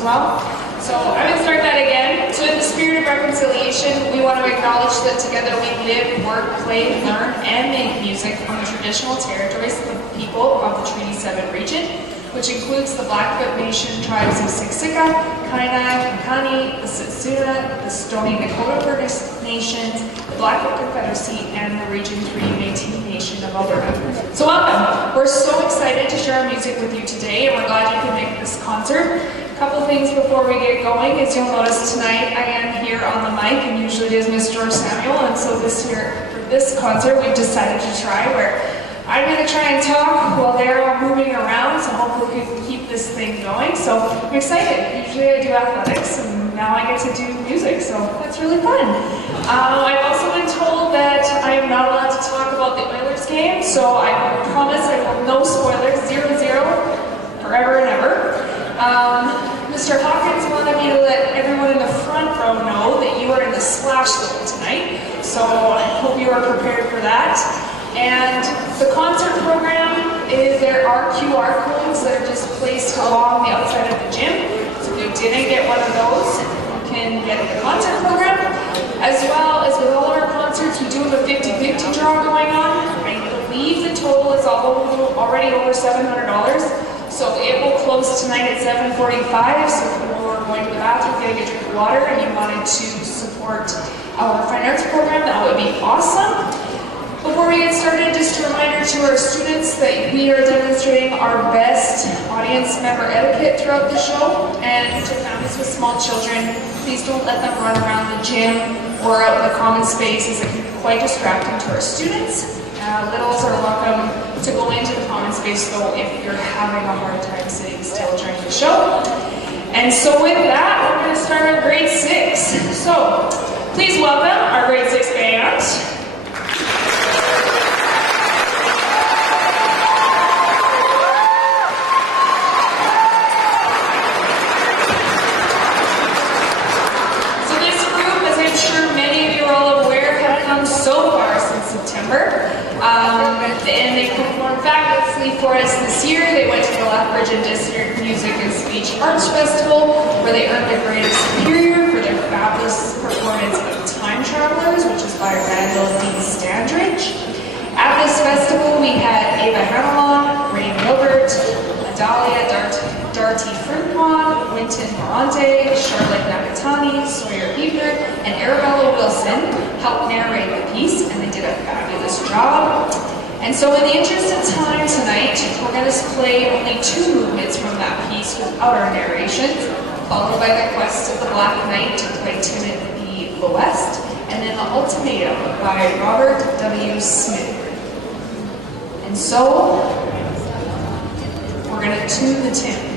as well. So I'm going to start that again. So in the spirit of reconciliation, we want to acknowledge that together we live, work, play, learn, and make music on the traditional territories of the people of the Treaty 7 region, which includes the Blackfoot Nation tribes of Siksika, Kainai, Kankani, the Tsuut'ina, the Stoney Nakoda First Nations, the Blackfoot Confederacy, and the Region 3 Métis Nation of Alberta. So welcome! We're so excited to share our music with you today, and we're glad you could make this concert. Couple things before we get going. As you'll notice tonight, I am here on the mic, and usually it is Miss George Samuel, and so this year, for this concert, we've decided to try where I'm going to try and talk while they're all moving around, so hopefully we can keep this thing going. So I'm excited. Usually I do athletics, and now I get to do music, so that's really fun. I've also been told that I am not allowed to talk about the Oilers game, so I promise I will no spoilers, 0-0, forever and ever. Mr. Hawkins wanted me to let everyone in the front row know that you are in the splash zone tonight, so I hope you are prepared for that. And the concert program, there are QR codes that are just placed along the outside of the gym, so if you didn't get one of those, you can get the concert program. As well as with all of our concerts, we do have a 50-50 draw going on. I believe the total is already over $700. So it will close tonight at 7:45, so if you were going to the bathroom, getting a drink of water, and you wanted to support our fine arts program, that would be awesome. Before we get started, just a reminder to our students that we are demonstrating our best audience member etiquette throughout the show, and to families with small children, please don't let them run around the gym or out in the common spaces. It can be quite distracting to our students. Littles are welcome to go into the common space though if you're having a hard time sitting still during the show. And so with that, we're going to start our grade 6. So please welcome our grade 6 band. So this group, as I'm sure many of you are all aware, have come so far since September. And they performed fabulously for us this year. They went to the Lethbridge and District Music and Speech Arts Festival, where they earned their grade of superior for their fabulous performance of Time Travelers, which is by Randall Dean Standridge. At this festival, we had Ava Hanalon, Rain Gilbert, Adalia Darty Fruitwan, Winton Morante, Charlotte Nakatani, Sawyer Hebert, and Arabella Wilson helped narrate the piece, and they did a fabulous job. And so in the interest of time tonight, we're going to play only 2 movements from that piece without our narration, followed by the Quest of the Black Knight to play Timothy West, and then the Ultimatum by Robert W. Smith. And so, we're going to tune the tune.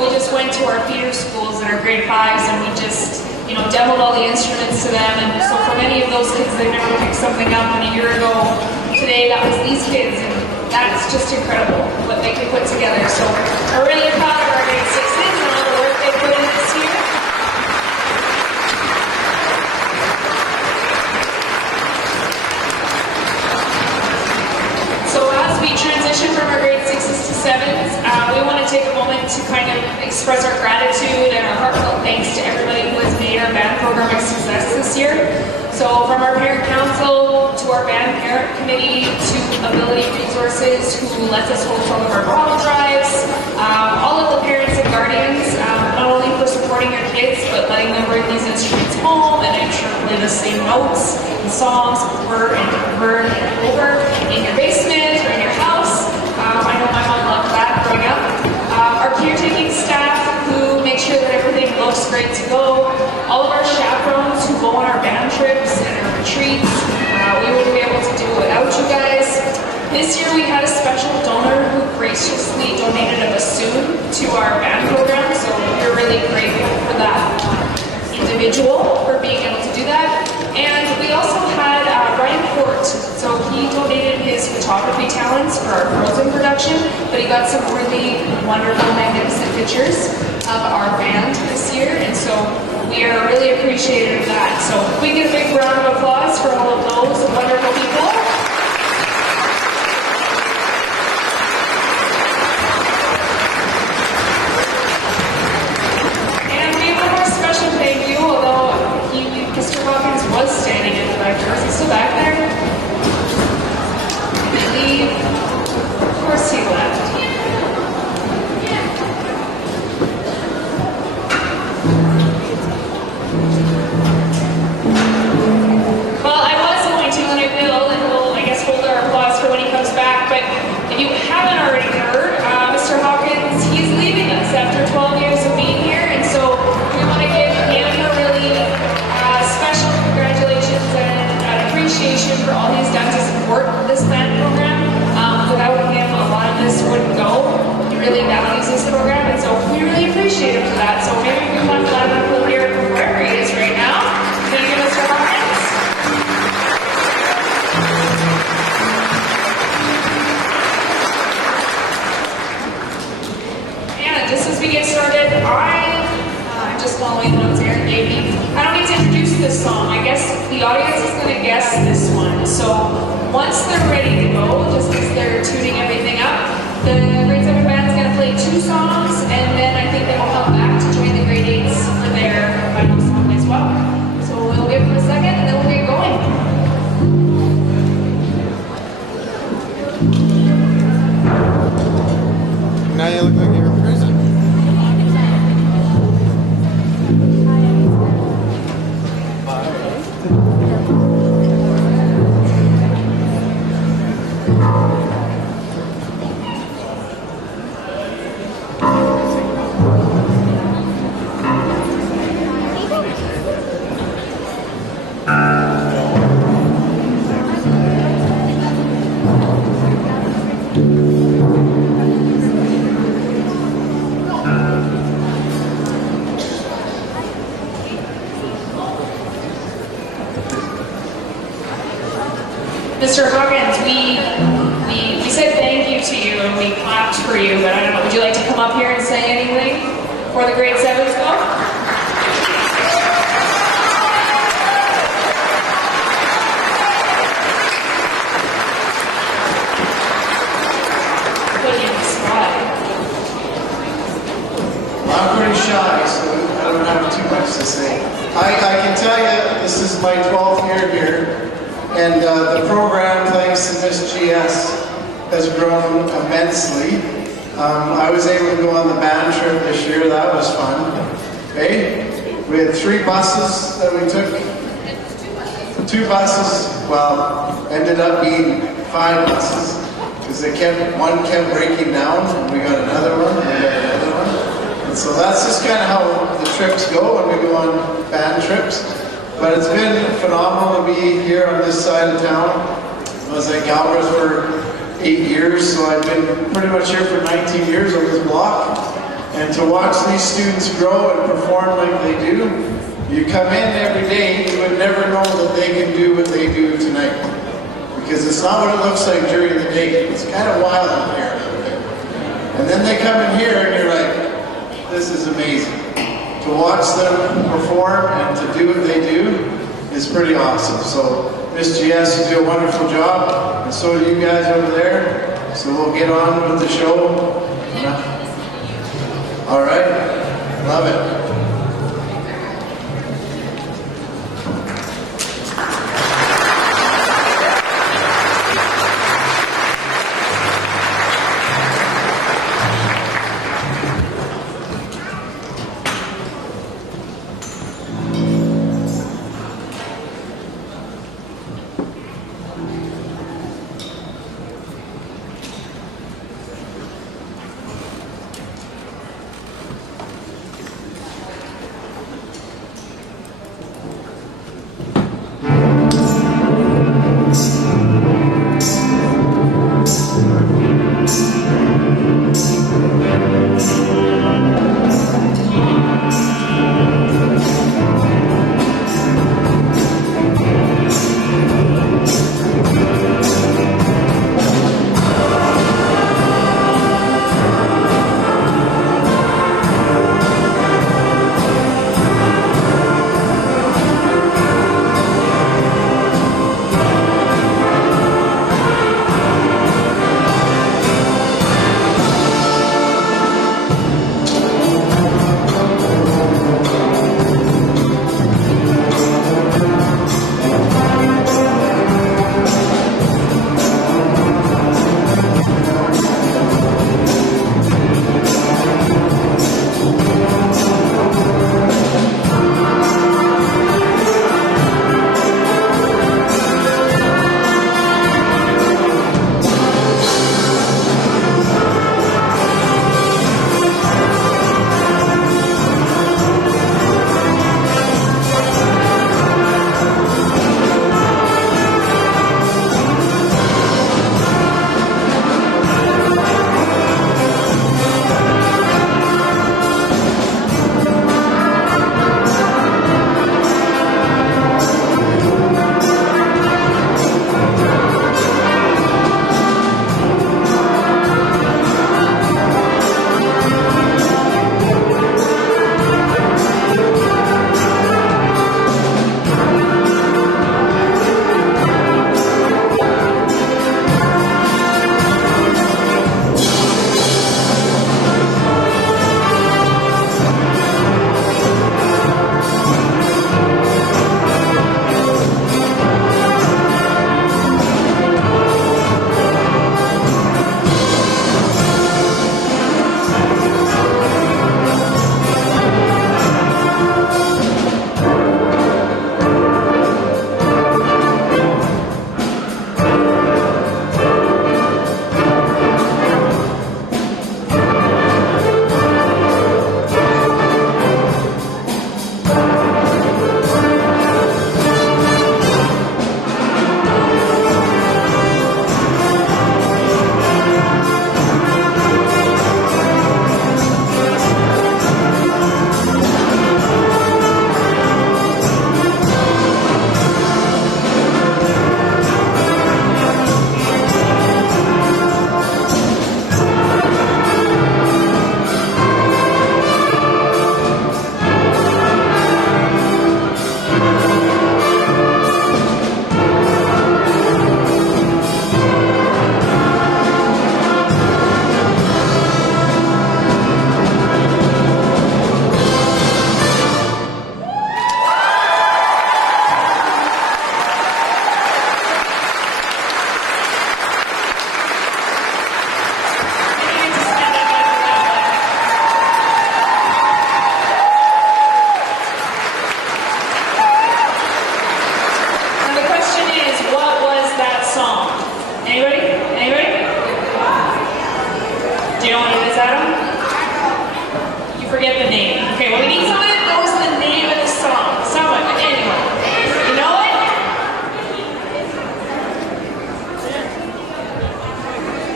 we just went to our feeder schools and our grade 5s and we just, demoed all the instruments to them. And so for many of those kids, they never picked something up. And a year ago today, that was these kids. And that's just incredible what they could put together. So we're really proud of our grade 6s and all the work they put in this year. So as we transition from our grade 6s to 7s, we want to take a moment to kind of express our gratitude and our heartfelt thanks to everybody who has made our band program a success this year. So from our parent council to our band parent committee to Ability Resources, who lets us hold some of our bottle drives, all of the parents and guardians, not only for supporting your kids, but letting them bring these instruments home and I'm sure play the same notes and songs over and over and over in your basement or in your house. I know my mom loved that growing up. Our caretaking staff who make sure that everything looks great to go. All of our chaperones who go on our band trips and our retreats. We wouldn't be able to do it without you guys. This year we had a special donor who graciously donated a bassoon to our band program, so we're really grateful for that individual for being able to do that. And we also had Brian Fort, so he donated his photography talents for our Frozen production, but he got some really wonderful, magnificent pictures of our band this year, and so we are really appreciative of that. So we get a big round of applause for all of those wonderful people. Thank you, although Mr. Hawkins was standing in the back door. Is he still back there? Did he leave? Of course he left. Well, I was going to, and I will, and we'll, I guess, hold our applause for when he comes back. But if you haven't already heard, Mr. Hawkins, he's leaving us after 12 years of being here, and so we want to give him a really special congratulations and appreciation for all he's done to support this band program. Without him, a lot of this wouldn't go. He really values this program, and so we really appreciate him for that. So maybe we can have a lot of people here from wherever he is right now. Thank you, Mr. Hawkins. And just as we get started, I'm just following the notes Aaron gave me. I don't need to introduce this song. I guess the audience is going to guess this one. So once they're ready to go, just as they're tuning everything up, the grade 7 band is going to play 2 songs, and then I think they will come back to join the grade 8s for their final song as well. So we'll give them a second, and then we'll get going. Now you look like you're in prison. Mr. Hawkins, we said thank you to you and we clapped for you, but I don't know, would you like to come up here and say anything before the grade 7s go? Put you in the spot. I'm pretty shy, so I don't have too much to say. I can tell you, this is my 12th year here. And the program, thanks to Miss GS, has grown immensely. I was able to go on the band trip this year. That was fun. Okay? We had 3 buses that we took. 2 buses, well, ended up being 5 buses. Because one kept breaking down, and we got another one, and we got another one. And so that's just kind of how the trips go when we go on band trips. But it's been phenomenal to be here on this side of town. I was at Galbraith for 8 years, so I've been pretty much here for 19 years on this block. And to watch these students grow and perform like they do, you come in every day, you would never know that they can do what they do tonight. Because it's not what it looks like during the day. It's kind of wild in here. And then they come in here and you're like, this is amazing. To watch them perform and to do what they do is pretty awesome. So Miss GS, you do a wonderful job, and so do you guys over there. So we'll get on with the show. All right, love it.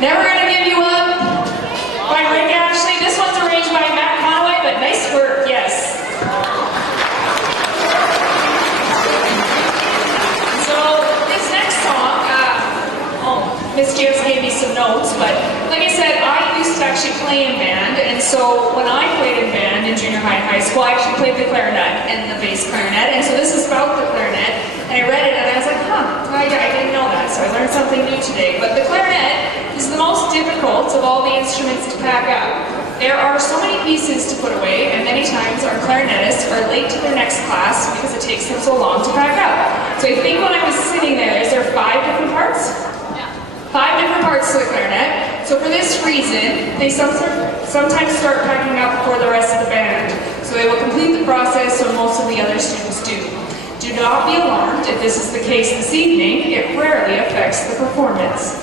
Never Gonna Give You Up by Rick Ashley. This one's arranged by Matt Nice work, yes. So this next song, Miss Gibbs gave me some notes, but like I said, I used to actually play in band, and so when I played in band in junior high and high school, I actually played the clarinet and the bass clarinet, and so this is about the clarinet, and I read it and I was like, I didn't know that, so I learned something new today. But the clarinet is the most difficult of all the instruments to pack up. There are so many pieces to put away, and many times our clarinetists are late to their next class because it takes them so long to pack up. So I think when I was sitting there, is there 5 different parts? 5 different parts to the clarinet. So for this reason, they sometimes start packing up before the rest of the band. So they will complete the process so most of the other students do. Do not be alarmed if this is the case this evening. It rarely affects the performance.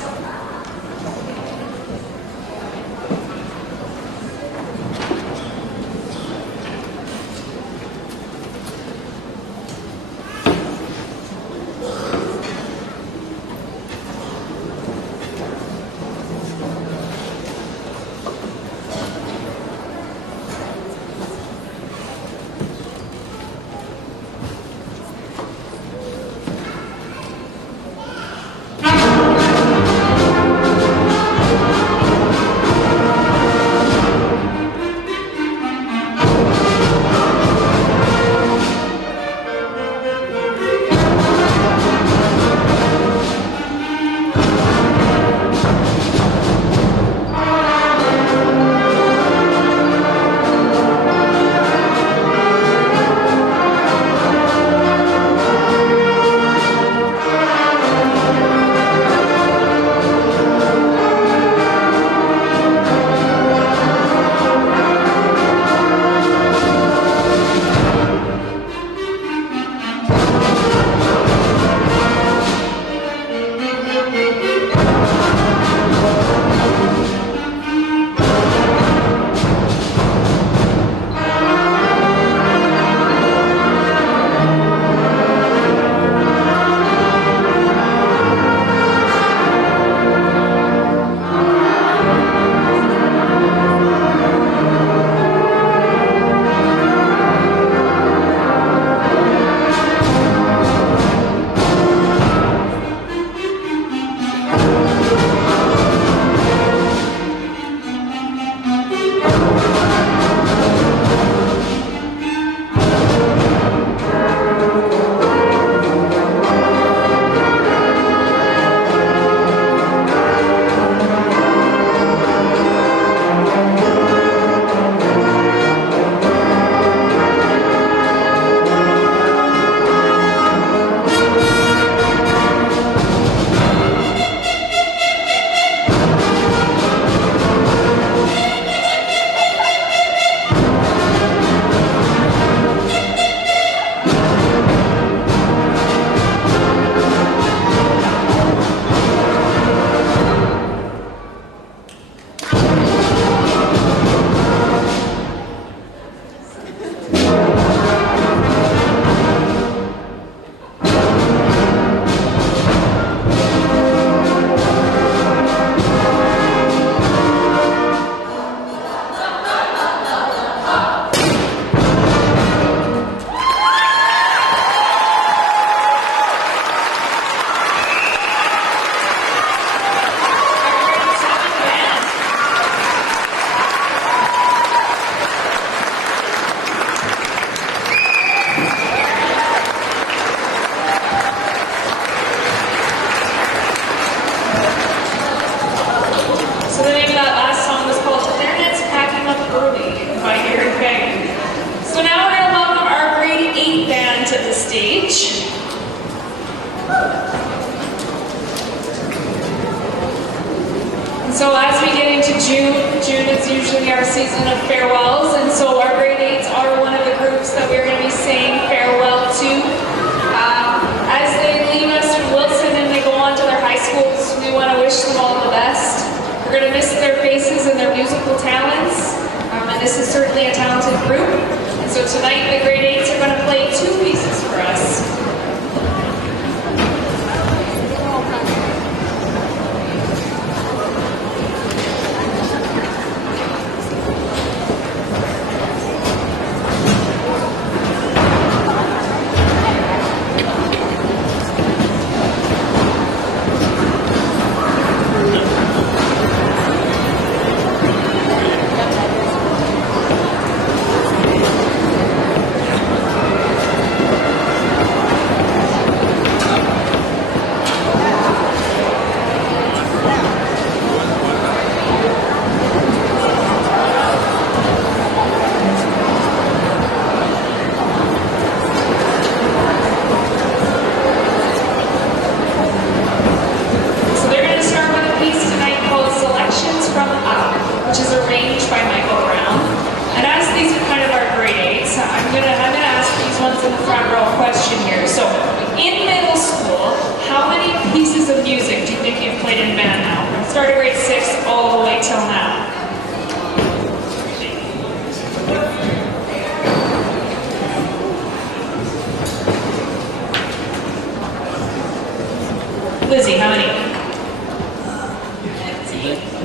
So as we get into June is usually our season of farewells, and so our grade 8s are one of the groups that we're going to be saying farewell to. As they leave us from Wilson and they go on to their high schools, we want to wish them all the best. We're going to miss their faces and their musical talents, and this is certainly a talented group. And so tonight the grade 8s are going to play 2 pieces for us. played in band now. Started grade 6 all the way till now. Lizzie, how many?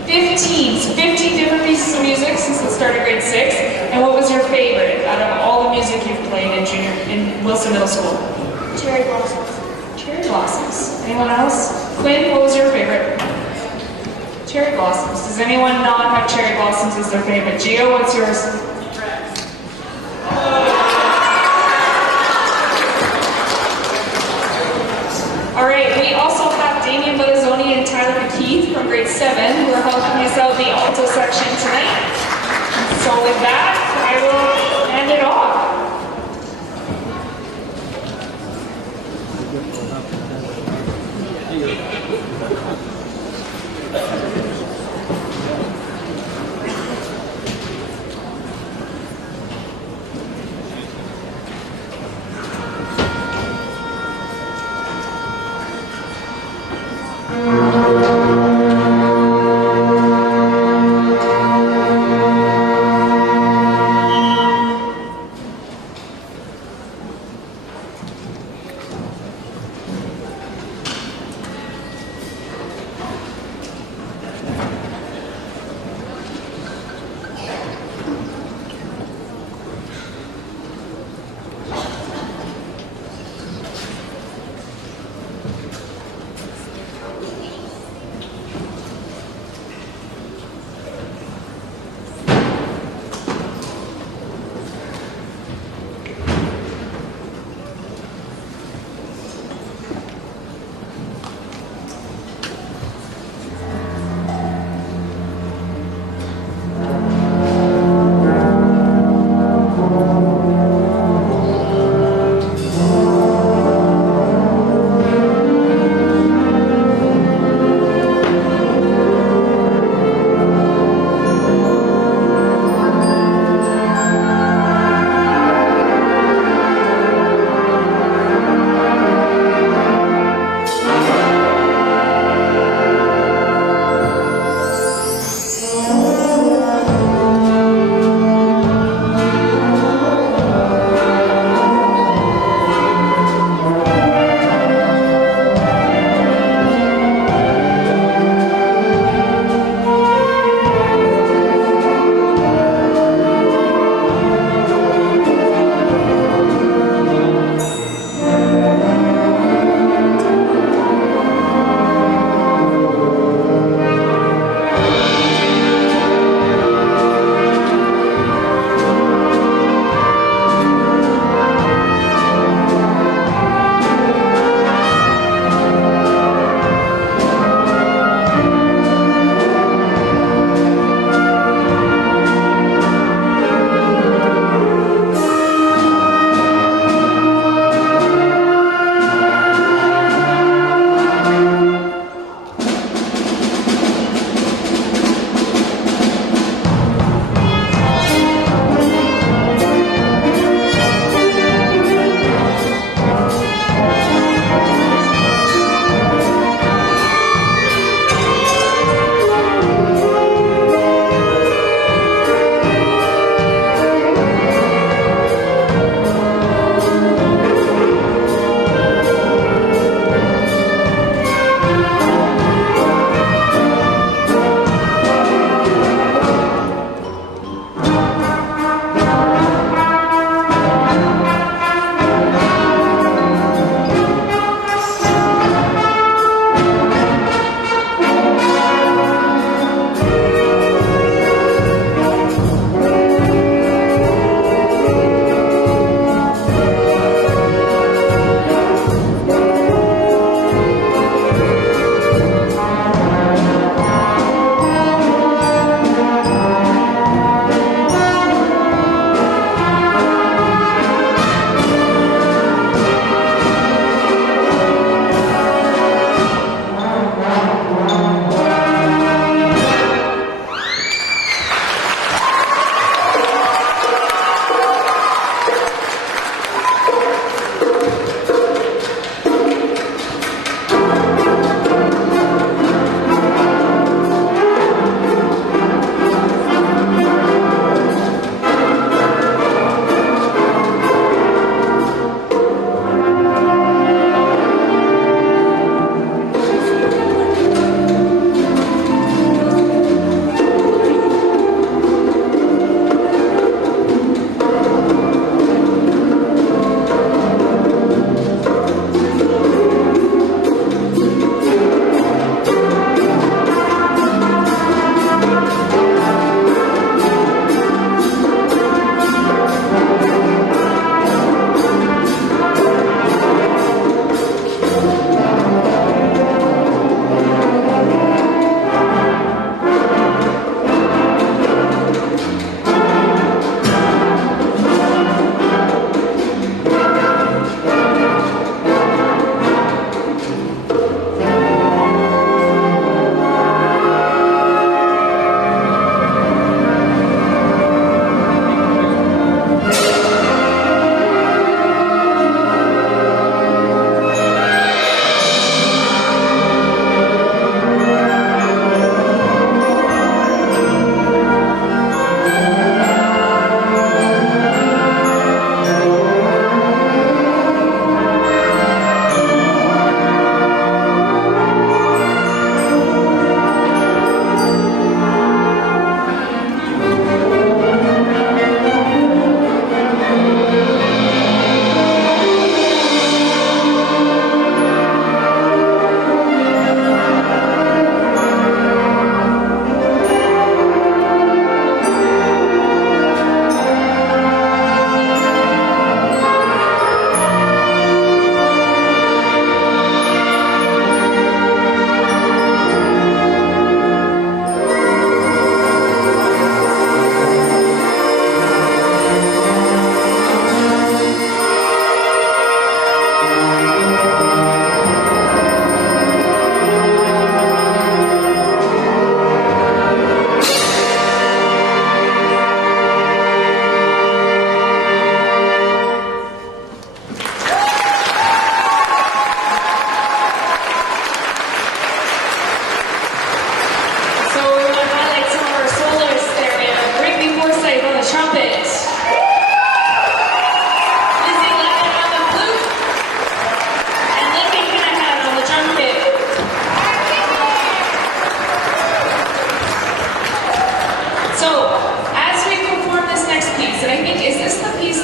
15. So 15 different pieces of music since the start of grade 6. And what was your favorite out of all the music you've played in Wilson Middle School? Cherry blossoms. Cherry blossoms. Anyone else? Quinn, what was your favorite? Cherry blossoms. Does anyone not have cherry blossoms as their favorite? Gio, what's yours? All right, we also have Damian Bottazzoni and Tyler McKeith from grade 7 who are helping us out in the alto section tonight. So with that, I will hand it off.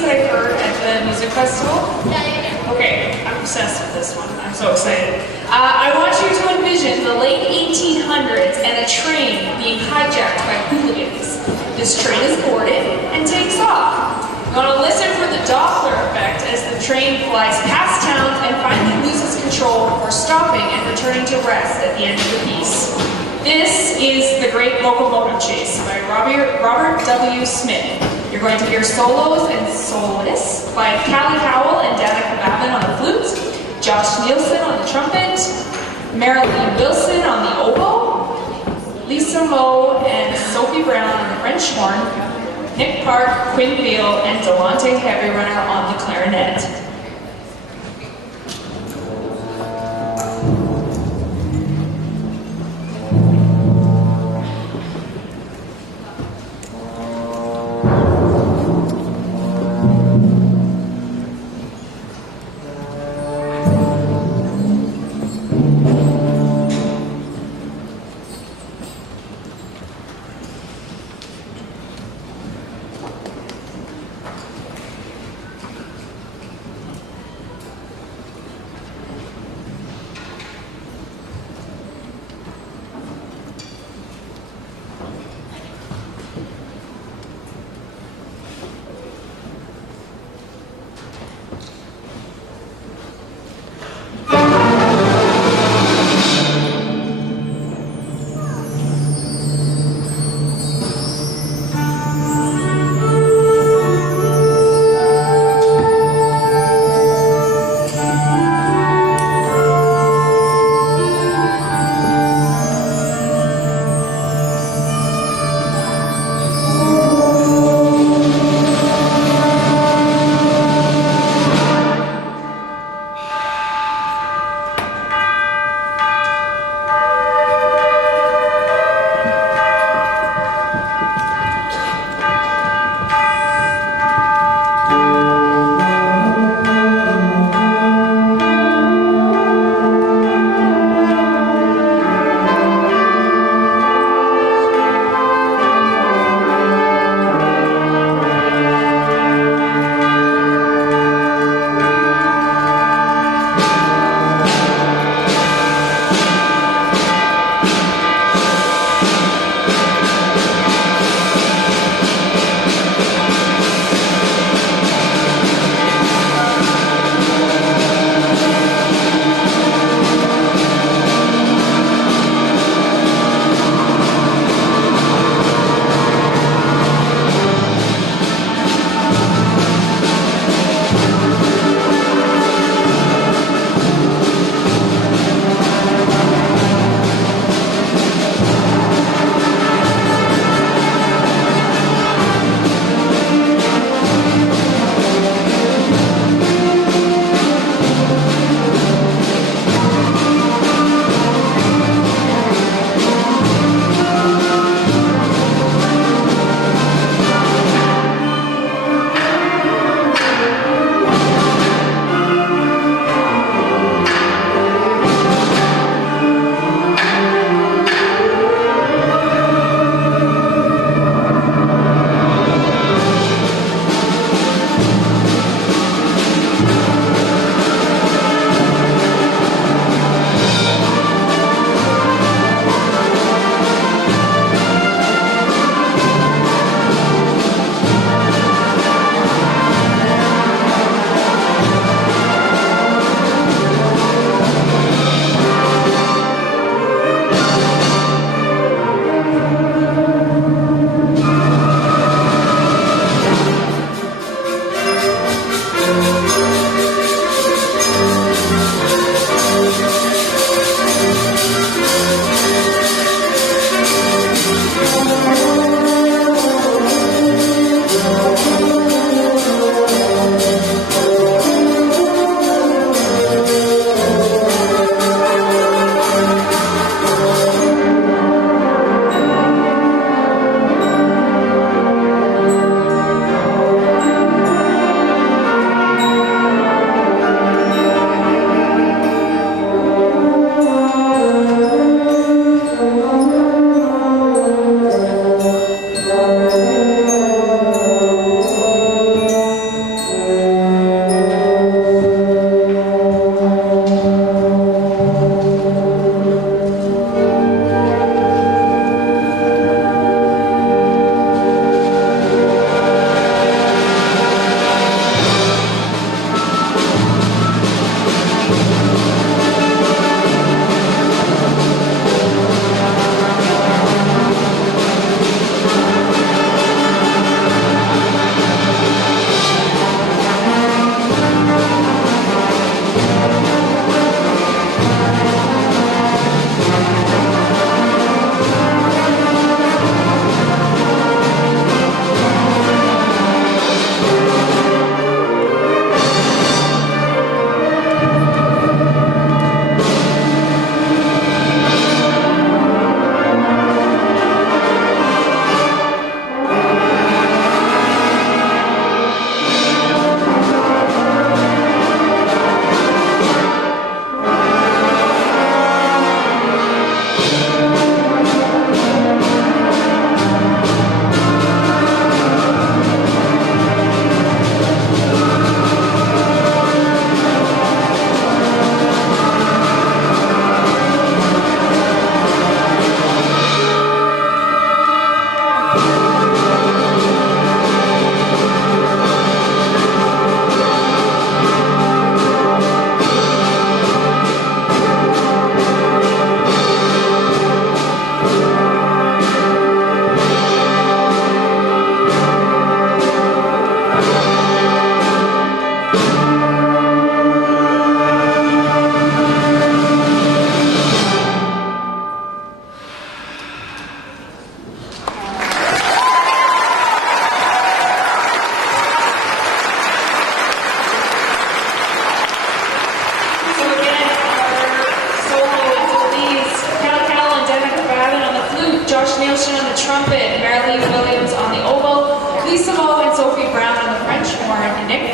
that I heard at the music festival? Okay, I'm obsessed with this one. I'm so excited. I want you to envision the late 1800s and a train being hijacked by hooligans. This train is boarded and takes off. You want to listen for the Doppler effect as the train flies past towns and finally loses control before stopping and returning to rest at the end of the piece. This is The Great Locomotive Chase by Robert W. Smith. You're going to hear solos and soloists by Callie Howell and Danica Babin on the flute, Josh Nielsen on the trumpet, Marilyn Wilson on the oboe, Lisa Moe and Sophie Brown on the French horn, Nick Park, Quinn Beal, and Delonte Heavyrunner on the clarinet.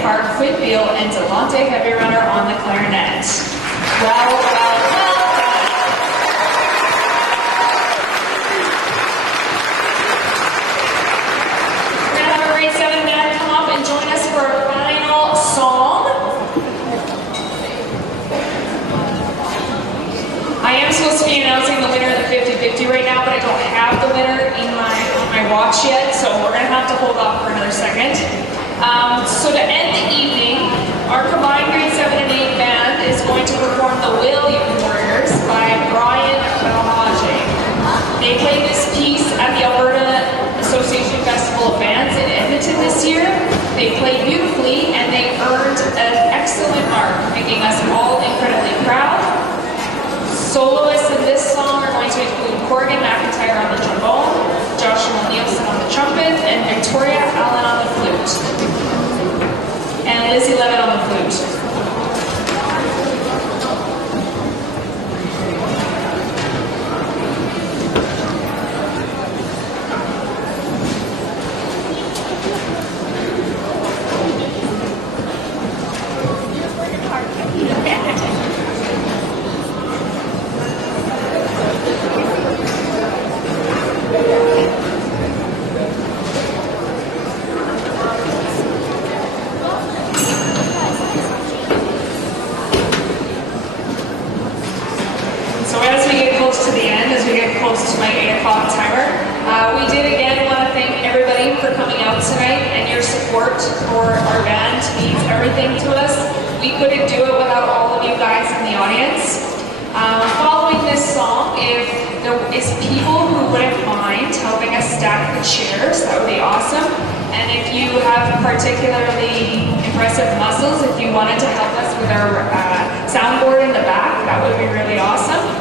Park, Quinn Beal, and Delonte Heavy Runner on the clarinet. Well, well, well. We're going to have a grade 7 band come up and join us for our final song. I am supposed to be announcing the winner of the 50-50 right now, but I don't have the winner in my watch yet, so we're going to have to hold off for another second. So to end the evening, our combined grade 7 and 8 band is going to perform The William Warriors by Brian Belhage. They played this piece at the Alberta Association Festival of Bands in Edmonton this year. They played beautifully and they earned an excellent mark, making us all incredibly proud. Soloists in this song are going to include Corrigan McIntyre on the trombone, Joshua Nielsen on the trumpet, and Victoria Allen on the flute. And Lizzie Levitt on the flute. For our band means everything to us. We couldn't do it without all of you guys in the audience. Following this song, if there is people who wouldn't mind helping us stack the chairs, that would be awesome. And if you have particularly impressive muscles, if you wanted to help us with our soundboard in the back, that would be really awesome.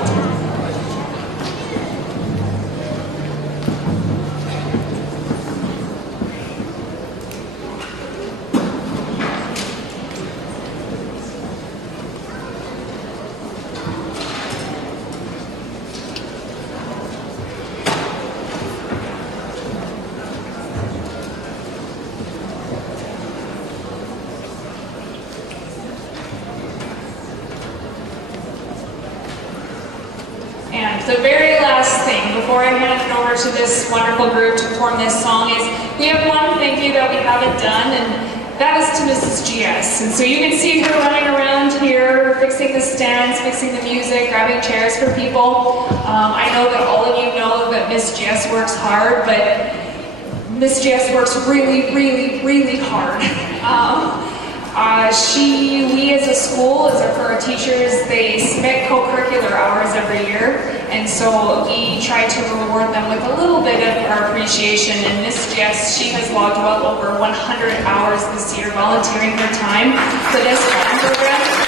And the very last thing, before I hand it over to this wonderful group to perform this song, is we have one thank you that we haven't done, and that is to Mrs. GS. And so you can see her running around here, fixing the stands, fixing the music, grabbing chairs for people. I know that all of you know that Miss GS works hard, but Miss GS works really, really, really hard. We as a school, for our teachers, they submit co-curricular hours every year, and so we try to reward them with a little bit of our appreciation. And Miss Jess, she has logged well over 100 hours this year volunteering her time for this band program.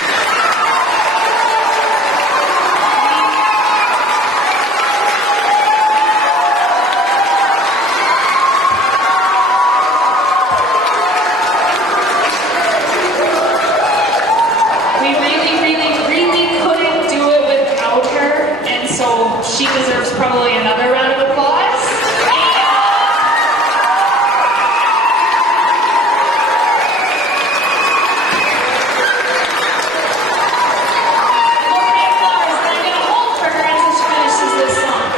She deserves probably another round of applause. Okay, flowers, and I'm going to hold for her until she finishes this song.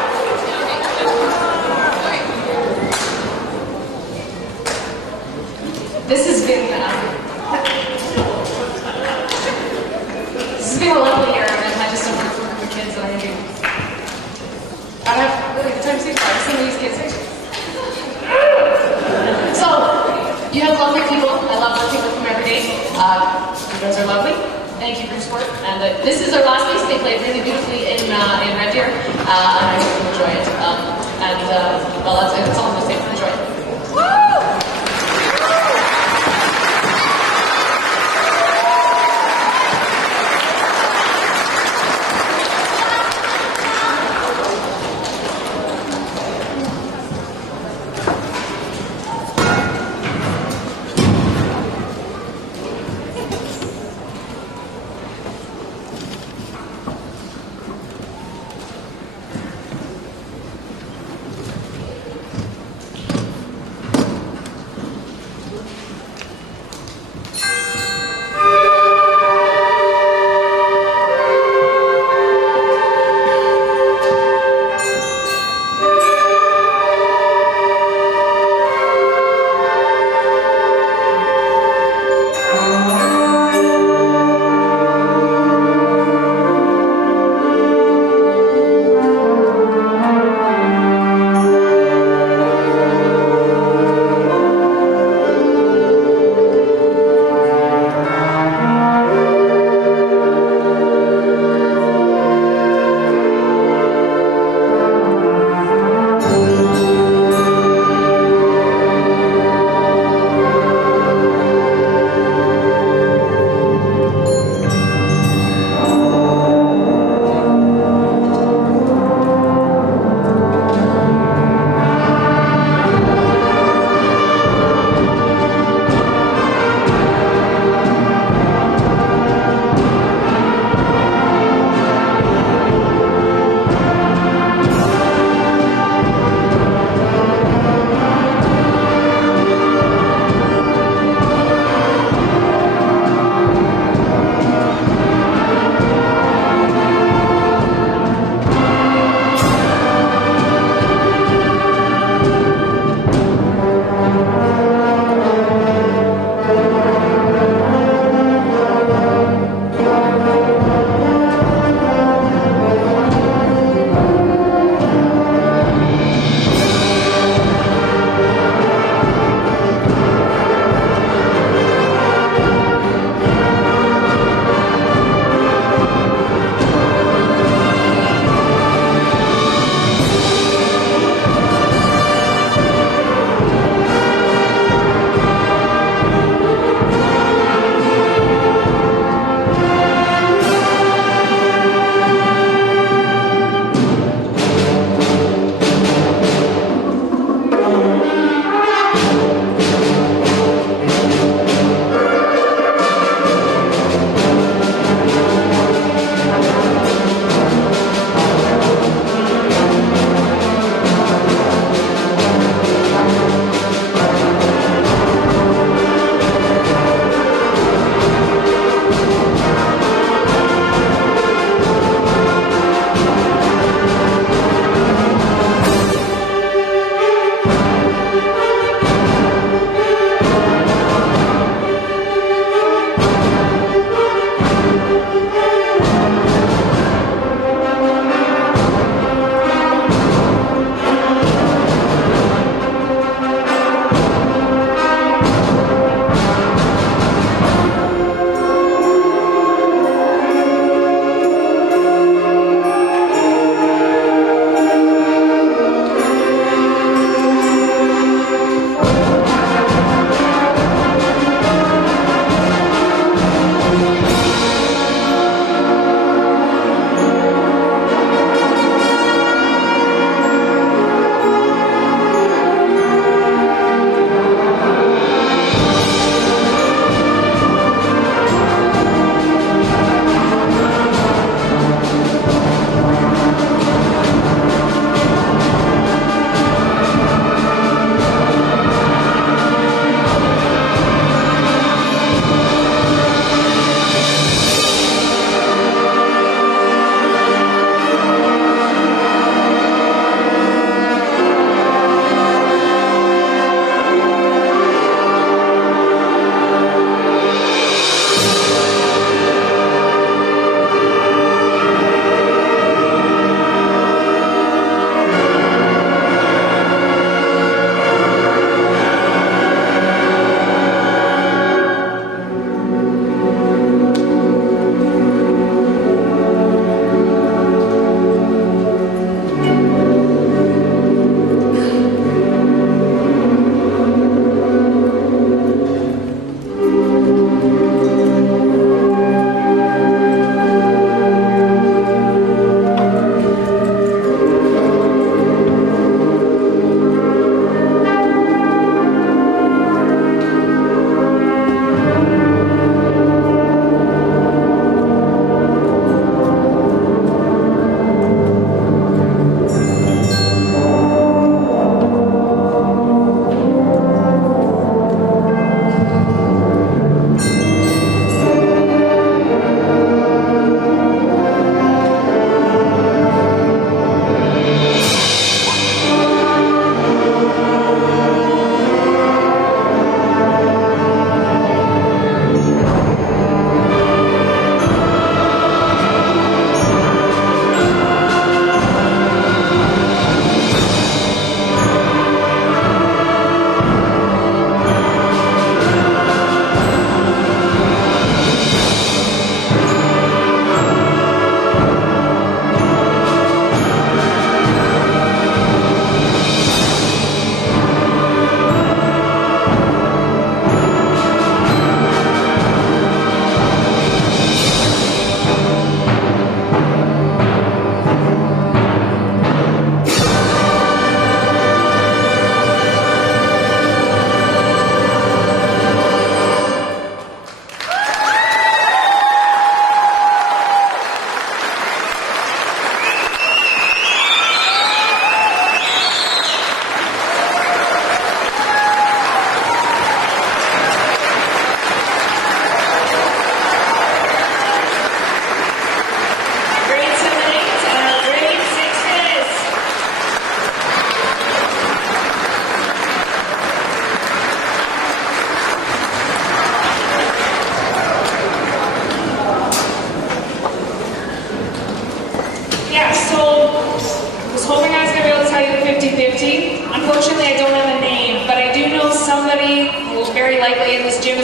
This has been a lovely year. I've had just so much fun with the kids that I do. I don't have really the time to say bye to some of these kids. So, you have lovely people. I love working with them every day. You guys are lovely. Thank you for your support. And this is our last piece. They played really beautifully in Red Deer. And I hope you enjoy it. Well, that's all I'm going to say. Enjoy it. Woo!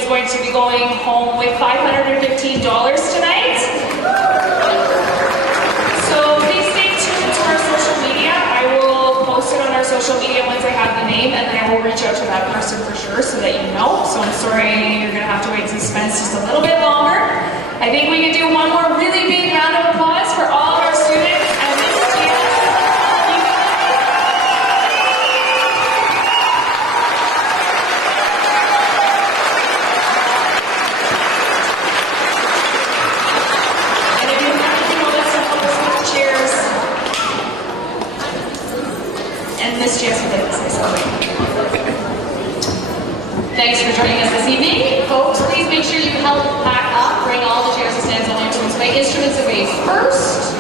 going to be going home with $515 tonight. So please stay tuned to our social media. I will post it on our social media once I have the name, and then I will reach out to that person for sure so that you know. So I'm sorry you're going to have to wait in suspense just a little bit longer. I think we can do one more really big round of applause for all of our students and Mrs. Jan. And if you have anything else to help us with the chairs, and Miss Jess would like to say something. Thanks for joining us this evening. Folks, please make sure you help pack up, bring all the chairs and stands on instruments. My instruments away first,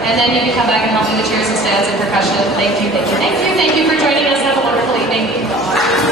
and then you can come back and help me with the chairs and stands and percussion. Thank you, thank you, thank you. Thank you for joining us. Have a wonderful evening.